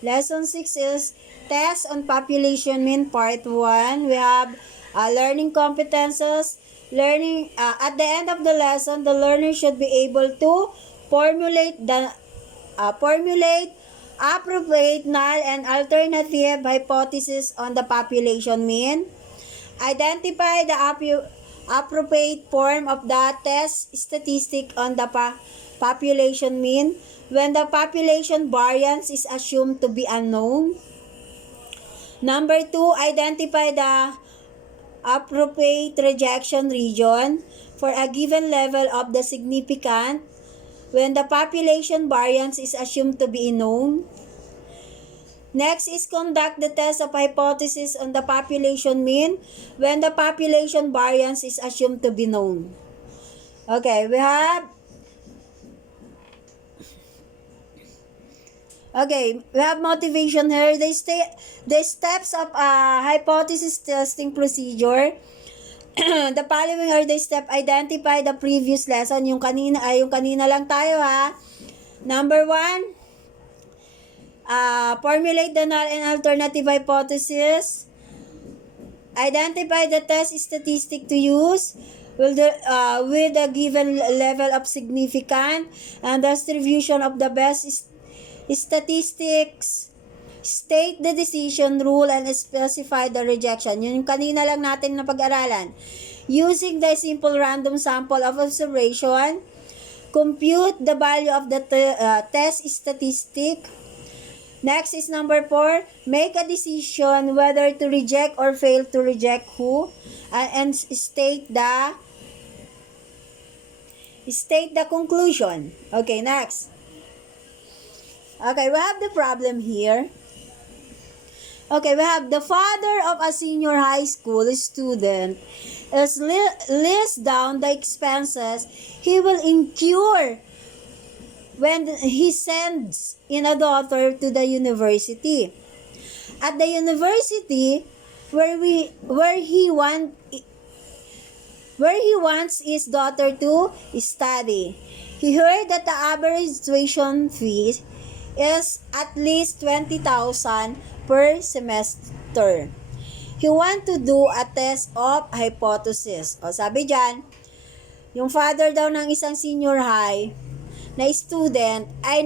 Lesson 6 is Test on Population Mean Part 1. We have learning competences. Learning at the end of the lesson, the learner should be able to formulate appropriate null and alternative hypothesis on the population mean. Identify the appropriate form of the test statistic on the population mean when the population variance is assumed to be unknown. Number 2, identify the appropriate rejection region for a given level of the significant when the population variance is assumed to be known. Next is conduct the test of hypothesis on the population mean when the population variance is assumed to be known. Okay, we have motivation here. The steps of hypothesis testing procedure. The following are the step. Identify the previous lesson. Yung kanina lang tayo ha. Number 1, formulate the null and alternative hypothesis. Identify the test statistic to use with a given level of significance and the distribution of the best statistics. State the decision rule and specify the rejection. Yun yung kanina lang natin na pag-aralan. Using the simple random sample of observation, compute the value of the test statistic. Next is number 4, make a decision whether to reject or fail to reject who, and state the conclusion. Okay, next. Okay, we have the problem here. Okay, we have the father of a senior high school student is list down the expenses he will incur when he sends in a daughter to the university. At the university where he wants his daughter to study, he heard that the average tuition fee is at least 20,000 per semester. He want to do a test of hypothesis. O sabi dyan, yung father daw ng isang senior high na student ay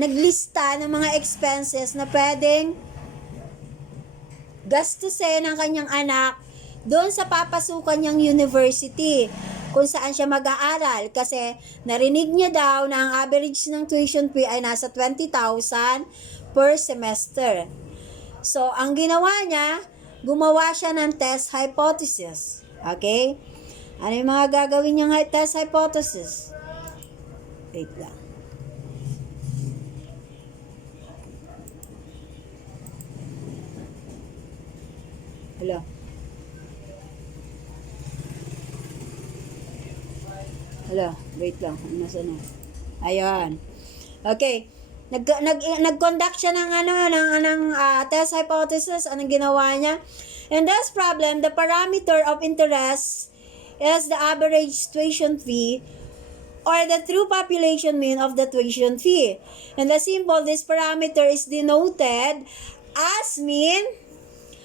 naglista ng mga expenses na pwedeng gastusin ng kanyang anak doon sa papasukan niyang university kung saan siya mag-aaral kasi narinig niya daw na ang average ng tuition fee ay nasa 20,000 per semester. So, ang ginawa niya, gumawa siya ng test hypothesis. Okay? Ano yung mga gagawin niyang test hypothesis? Wait lang. Hello? Wait lang. Nasaan na? Ayun. Okay. Nag-conduct siya ng test hypothesis. Anong ginawa niya? In this problem, the parameter of interest is the average tuition fee or the true population mean of the tuition fee. And the symbol, this parameter is denoted as mean.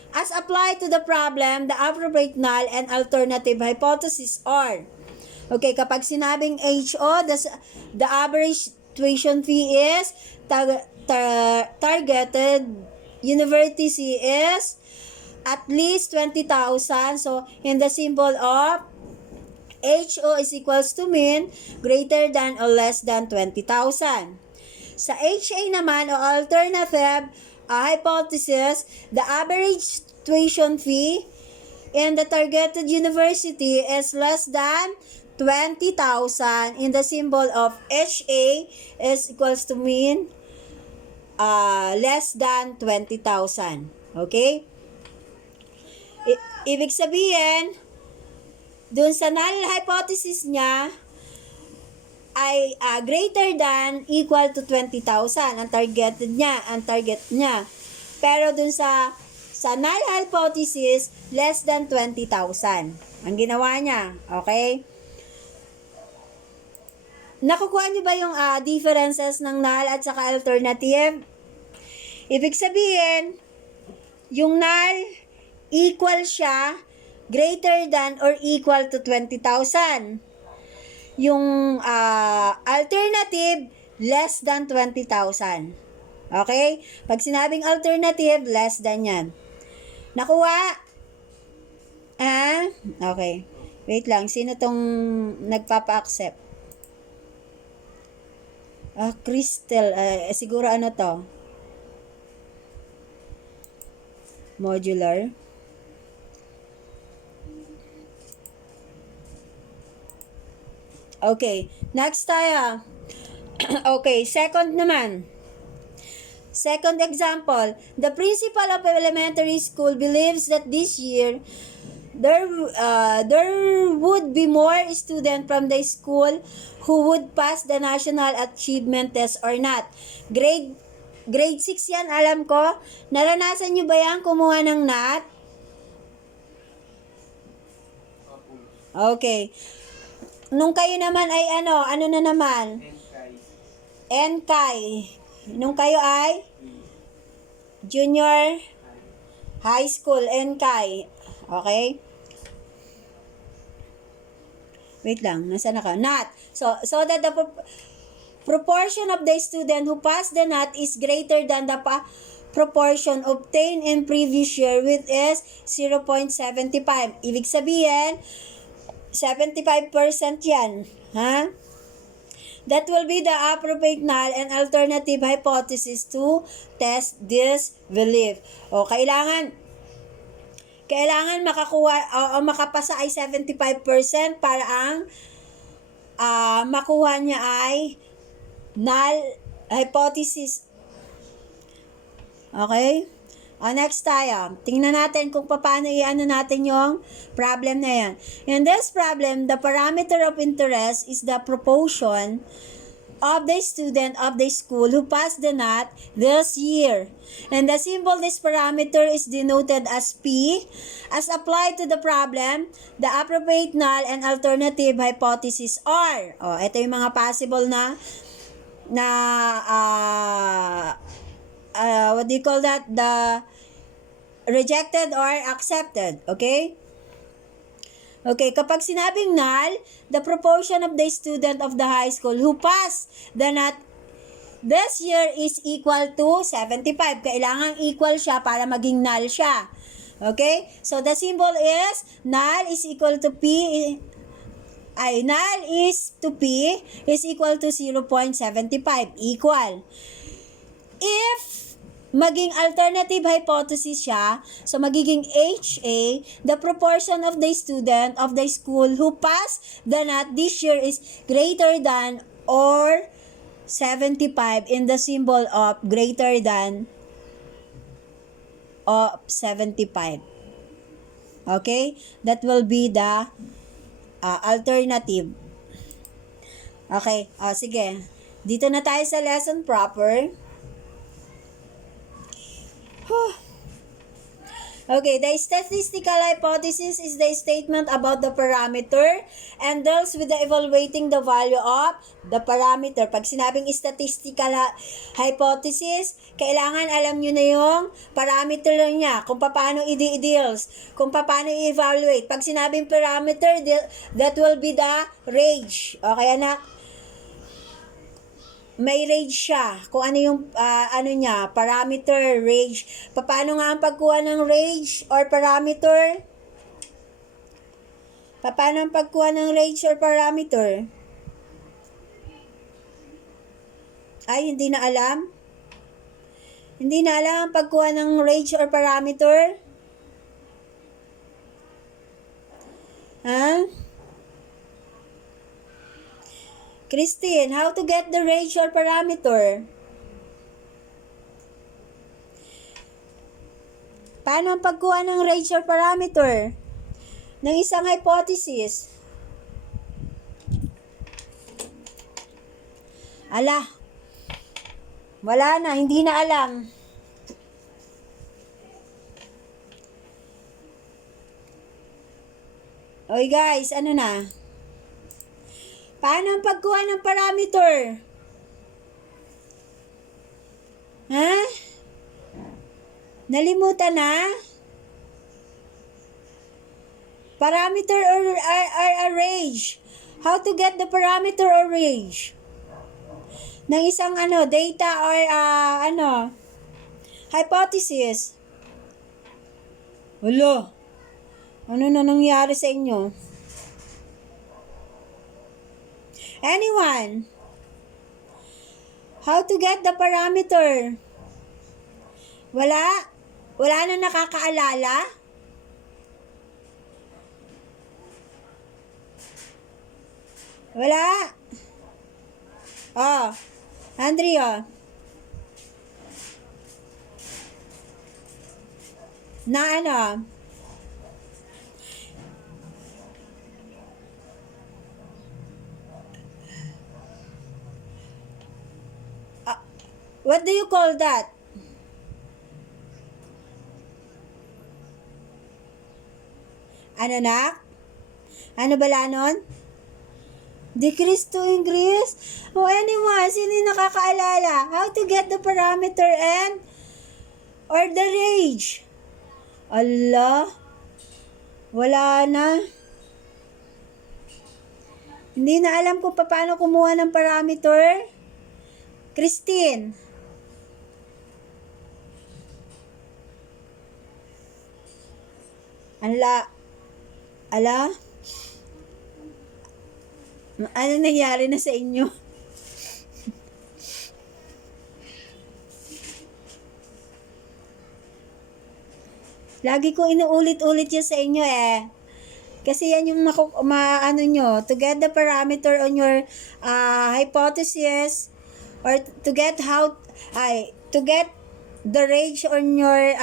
As applied to the problem, the appropriate null and alternative hypothesis are. Okay, kapag sinabing HO, the average tuition fee is targeted university is at least 20,000. So, in the symbol of HO is equals to mean greater than or less than 20,000. Sa HA naman o alternative hypothesis, the average tuition fee in the targeted university is less than 20,000. In the symbol of HA is equals to mean less than 20,000. Okay? Ibig sabihin, dun sa null hypothesis niya ay greater than equal to 20,000 ang target niya. Pero dun sa null hypothesis, less than 20,000 ang ginawa niya. Okay? Nakukuha niyo ba yung differences ng null at saka alternative? Ibig sabihin, yung null equal siya greater than or equal to 20,000. Yung alternative less than 20,000. Okay? Pag sinabing alternative, less than yan. Nakuha? Okay. Wait lang. Sino tong nagpapa-accept? Crystal. Siguro ano to? Modular. Okay. Next tayo. Okay. Second naman. Second example. The principal of elementary school believes that this year, there would be more students from the school who would pass the national achievement test or not. Grade 6 yan, alam ko. Naranasan nyo ba yan kumuha ng NAT? Okay. Nung kayo naman ay ano na naman? NKAI. Nung kayo ay junior high school, NKAI. Okay? Wait lang, nasaan ako? NAT. So that the proportion of the student who passed the NAT is greater than the proportion obtained in previous year, which is 0.75. Ibig sabihin, 75% yan. Ha? That will be the appropriate null and alternative hypothesis to test this belief. O, kailangan makakuha o makapasa ay 75% para ang makuha niya ay null hypothesis. Okay? Next tayo. Tingnan natin kung paano i-ano natin yung problem na yan. In this problem, the parameter of interest is the proportion of the student of the school who passed the NAT this year. And the symbol this parameter is denoted as P. As applied to the problem, the appropriate null and alternative hypothesis are. Ito yung mga possible na what do you call that? The rejected or accepted. Okay? Okay, kapag sinabing null, the proportion of the student of the high school who passed the NAT this year is equal to 75. Kailangan equal siya para maging null siya. Okay? So, the symbol is null is equal to P null is to P is equal to 0.75. Equal. If maging alternative hypothesis siya, so magiging HA, the proportion of the student of the school who passed the NAT this year is greater than or 75 in the symbol of greater than of 75. Okay? That will be the alternative. Okay. Sige. Dito na tayo sa lesson proper. Okay, the statistical hypothesis is the statement about the parameter and deals with the evaluating the value of the parameter. Pag sinabing statistical hypothesis, kailangan alam nyo na yung parameter niya, kung paano i-deals, kung paano i-evaluate. Pag sinabing parameter, that will be the range. Okay, anak? May range siya. Kung ano yung, niya, parameter, range. Paano nga ang pagkuha ng range or parameter? Paano ang pagkuha ng range or parameter? Ay, hindi na alam? Hindi na alam ang pagkuha ng range or parameter? Ha? Christine, how to get the range or parameter? Paano ang pagkuha ng range or parameter ng isang hypothesis? Ala, wala na, hindi na alam. Oy guys, ano na? Paano ang pagkuha ng parameter? Ha? Nalimutan na? Parameter or a range. How to get the parameter or range ng isang data or hypothesis. Wala. Ano na nangyari sa inyo? Anyone? How to get the parameter? Wala? Wala na nakakaalala? Wala? Oh, Andrea. Na ano? What do you call that? Ano na? Ano bala nun? Decrease to increase? O anyone, sino yung nakakaalala? How to get the parameter and or the range? Allah, wala na. Hindi na alam kung paano kumuha ng parameter. Christine. Ala? Ano nangyari na sa inyo? Lagi ko inuulit-ulit yan sa inyo eh. Kasi yan yung to get the parameter on your hypothesis or to get the range on your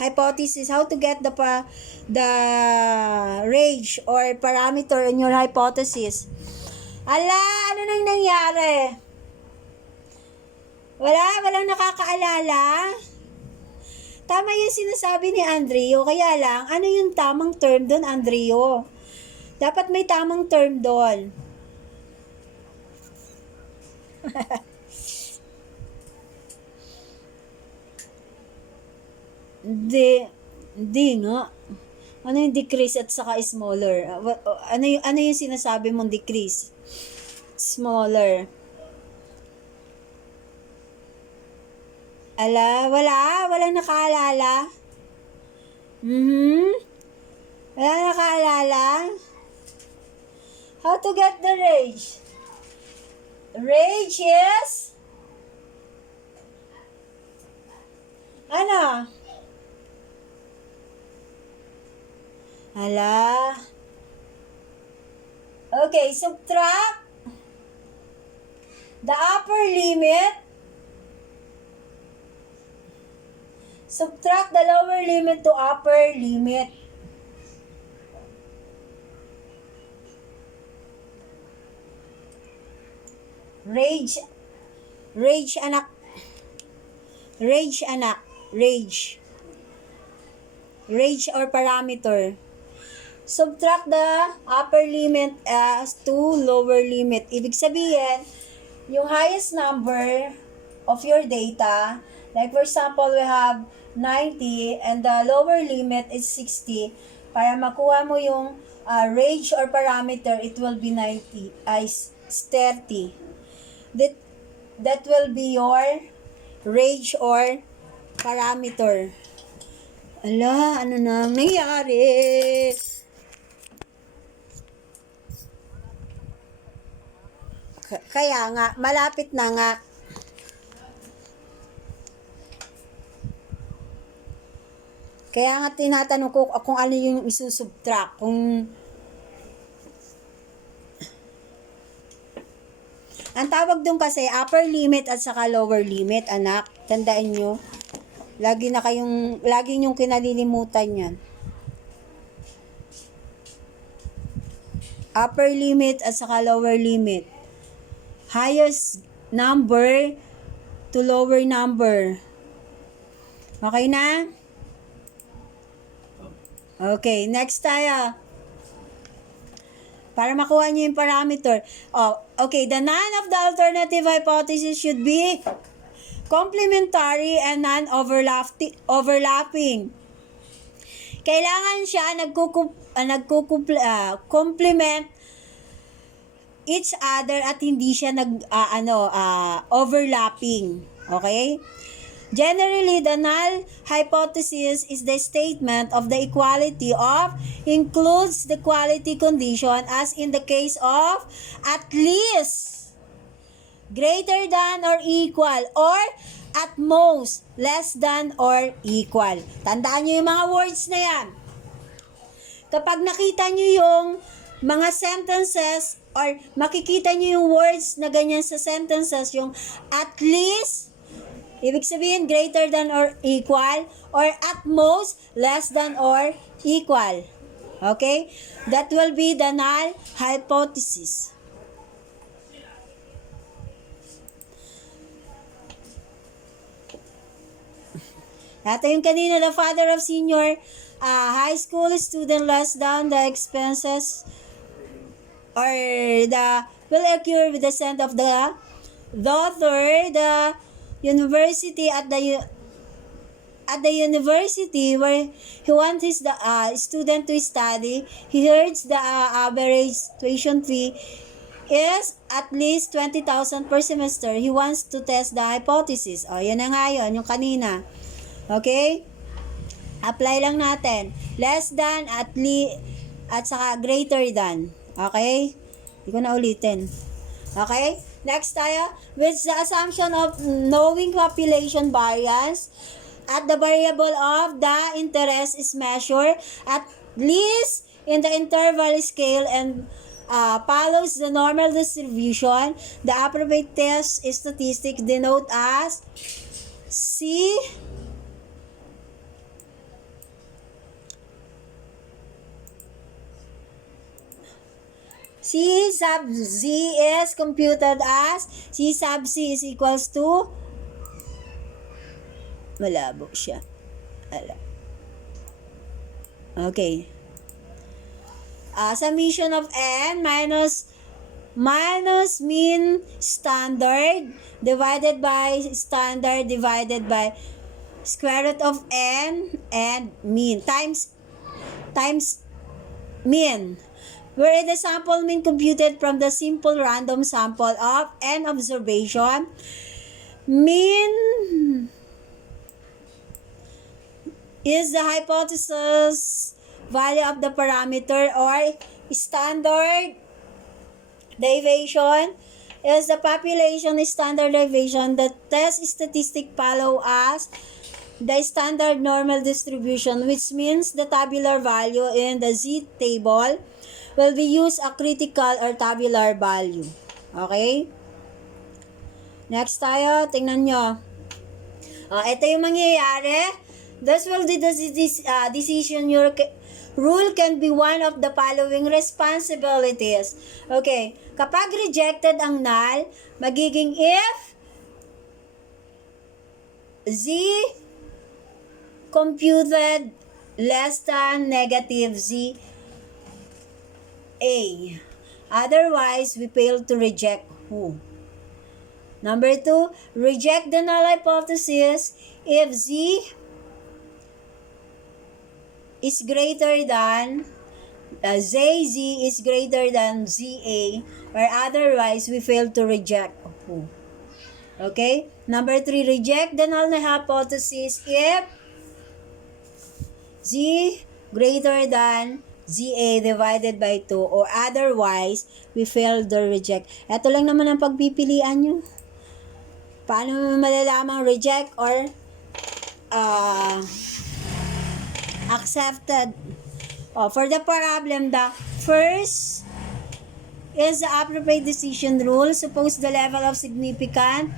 hypothesis, how to get the range or parameter on your hypothesis. Ala, ano nang nangyari? Walang nakakaalala? Tama yung sinasabi ni Andreo, kaya lang, ano yung tamang term doon, Andreo? Dapat may tamang term doon. Hindi nga. Ano yung decrease at saka smaller? Ano yung sinasabi mong decrease? Smaller. Walang nakaalala. Walang nakaalala. How to get the range? Range is ano? Okay, subtract the upper limit. Subtract the lower limit to upper limit. Range anak. Range or parameter. Subtract the upper limit to lower limit. Ibig sabihin, yung highest number of your data, like for example, we have 90 and the lower limit is 60. Para makuha mo yung range or parameter, it will be 30. That will be your range or parameter. Ala, ano nang nangyari? Kaya nga, malapit na nga. Kaya nga tinatanong ko kung ano yung isusubtract. Ang tawag doon kasi upper limit at saka lower limit, anak. Tandaan nyo. Lagi yung kinalilimutan yan. Upper limit at saka lower limit. Highest number to lower number. Okay na? Okay, next tayo. Para makuha nyo yung parameter. Okay, the none of the alternative hypothesis should be complementary and non-overlapping. Kailangan siya complement each other at hindi siya overlapping. Okay? Generally, the null hypothesis is the statement of the equality of includes the quality condition, as in the case of at least greater than or equal, or at most less than or equal. Tandaan nyo yung mga words na yan. Kapag nakita nyo yung mga sentences or makikita nyo yung words na ganyan sa sentences, yung at least, ibig sabihin greater than or equal, or at most less than or equal. Okay? That will be the null hypothesis. Ito yung kanina, the father of senior high school student less than the expenses or the will occur with the descent of the daughter. The university at the university where he wants his student to study, he hears the average tuition fee is at least 20,000 per semester. He wants to test the hypothesis. Yan na nga yun, yung kanina. Okay? Apply lang natin. Less than, at saka greater than. Okay? Hindi ko na ulitin. Okay? Next tayo. With the assumption of knowing population variance, at the variable of the interest is measured at least in the interval scale and follows the normal distribution. The appropriate test statistic denote as C sub Z is computed as C sub C is equals to, malabo siya. Okay. Summation of N minus mean standard divided by standard divided by square root of N and mean times mean, where the sample mean computed from the simple random sample of N observation. Mean is the hypothesis value of the parameter, or standard deviation is the population standard deviation. The test statistic follow as the standard normal distribution, which means the tabular value in the Z table will be used a critical or tabular value. Okay? Next tayo, tingnan nyo. Ito yung mangyayari. This will be the decision rule can be one of the following responsibilities. Okay, kapag rejected ang null, magiging if Z computed less than negative Z A. Otherwise, we fail to reject who? Number 2, reject the null hypothesis if Z is greater than ZZ is greater than ZA, or otherwise we fail to reject who. Okay? Number 3, reject the null hypothesis if Z greater than ZA divided by 2, or otherwise we fail to reject. Ito lang naman ang pagpipilian nyo. Paano mo malalamang reject or accepted? For the problem, the first is the appropriate decision rule. Suppose the level of significance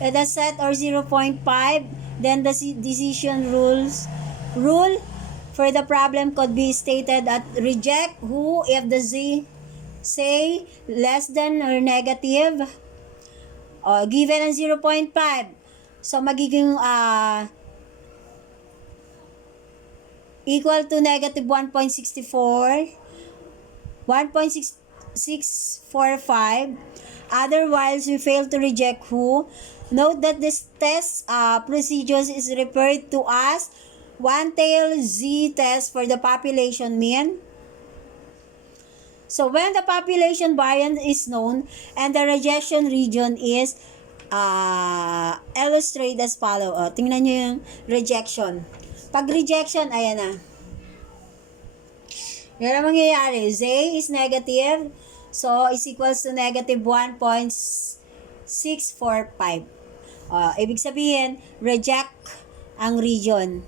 is a set or 0.5, then the decision rule for the problem could be stated at reject who if the Z say less than or negative given ang 0.5. So magiging equal to negative 1.64, 1.6 645. Otherwise, we fail to reject who. Note that this test procedures is referred to as one-tailed z-test for the population mean. So, when the population variance is known and the rejection region is illustrated as follow. Tingnan nyo yung rejection. Pag rejection, ayan na. Yan ang mangyayari. Z is negative. So, is equals to negative 1.645. Ibig sabihin, reject ang region.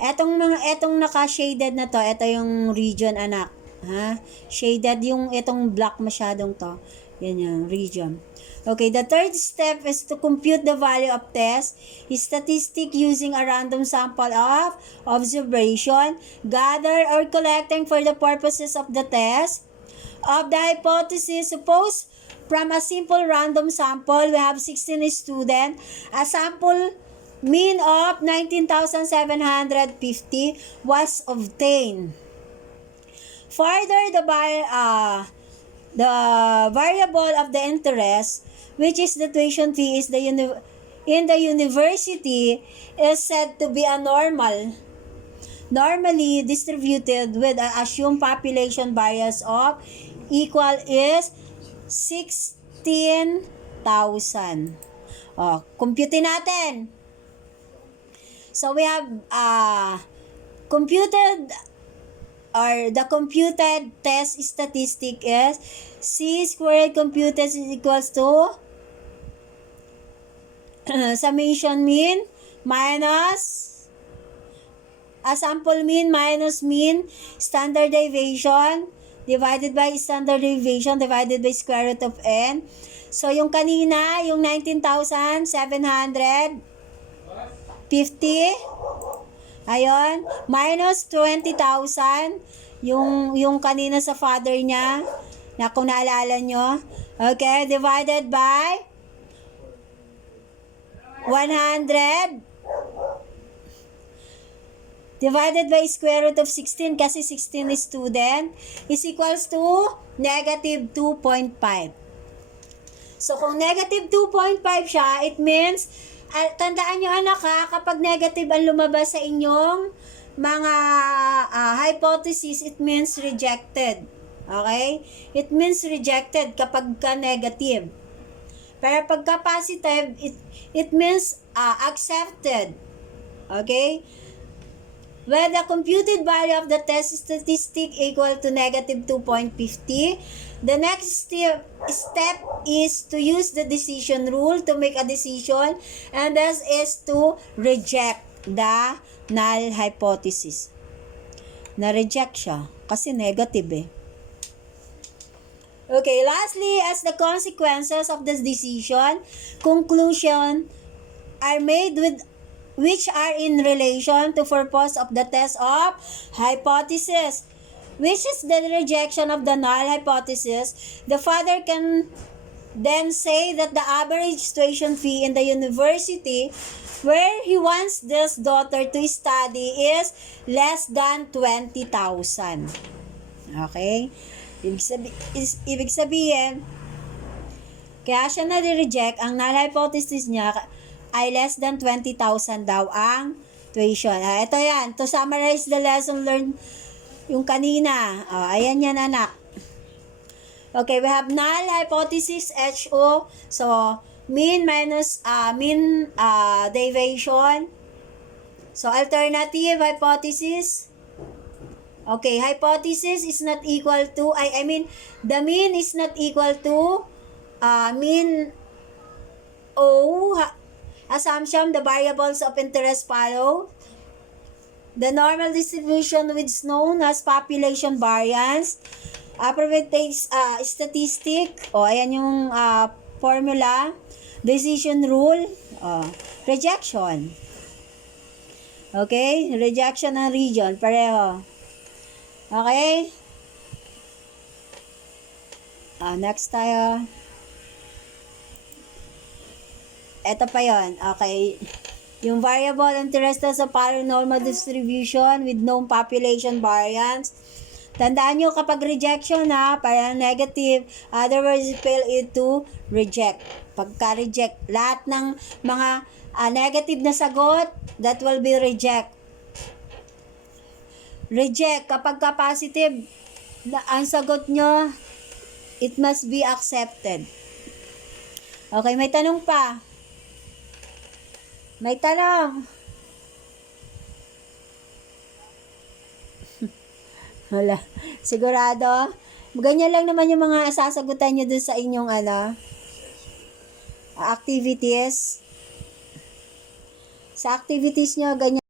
Etong naka-shaded na to, ito yung region, anak. Ha? Shaded yung itong black masyadong to. Yan yung region. Okay, the third step is to compute the value of test statistic using a random sample of observation, gather or collecting for the purposes of the test. Of the hypothesis, suppose from a simple random sample, we have 16 students, a sample mean of 19,750 was obtained. Further, the variable of the interest, which is the tuition fee, is in the university, is said to be a normally distributed with an assumed population variance of equal is 16,000. Computin natin. So we have the computed test statistic is C squared computed is equals to summation mean minus sample mean minus mean standard deviation divided by standard deviation divided by square root of n. So, yung kanina, yung 19,750, ayun, minus 20,000, yung kanina sa father niya, na kung naalala nyo, okay, divided by 100, divided by square root of 16 kasi 16 is student is equals to negative 2.5. So, kung negative 2.5 siya, it means, tandaan nyo anak ha, kapag negative ang lumabas sa inyong mga hypothesis, it means rejected. Okay? It means rejected kapag ka negative. Pero pagka positive, it means accepted. Okay? When the computed value of the test statistic equal to negative 2.50, the next step is to use the decision rule to make a decision, and this is to reject the null hypothesis. Na-reject siya kasi negative eh. Okay, lastly, as the consequences of this decision, conclusion are made with which are in relation to purpose of the test of hypothesis, which is the rejection of the null hypothesis. The father can then say that the average tuition fee in the university where he wants this daughter to study is less than 20,000. Okay? Ibig sabihin, kaya siya na-reject, ang null hypothesis niya ay less than 20,000 daw ang tuition. Ito yan. To summarize the lesson learned yung kanina. Ayan yan, anak. Okay, we have null hypothesis, HO. So, mean minus mean deviation. So, alternative hypothesis. Okay, hypothesis is not equal to, the mean is not equal to mean O. Assumption, the variables of interest follow. The normal distribution which is known as population variance. Appropriate statistic. Ayan yung formula. Decision rule. Rejection. Okay? Rejection ng region. Pareho. Okay? Next tayo. Ito pa yon. Okay. Yung variable interest sa paranormal distribution with known population variance. Tandaan nyo kapag rejection ha, parang negative, other words, spell it to reject. Pagka-reject, lahat ng mga negative na sagot, that will be reject. Reject, kapag ka-positive, ang sagot nyo, it must be accepted. Okay, may tanong pa. May tanong. Wala. Sigurado? Ganyan lang naman yung mga sasagutan nyo dun sa inyong activities. Sa activities nyo, ganyan.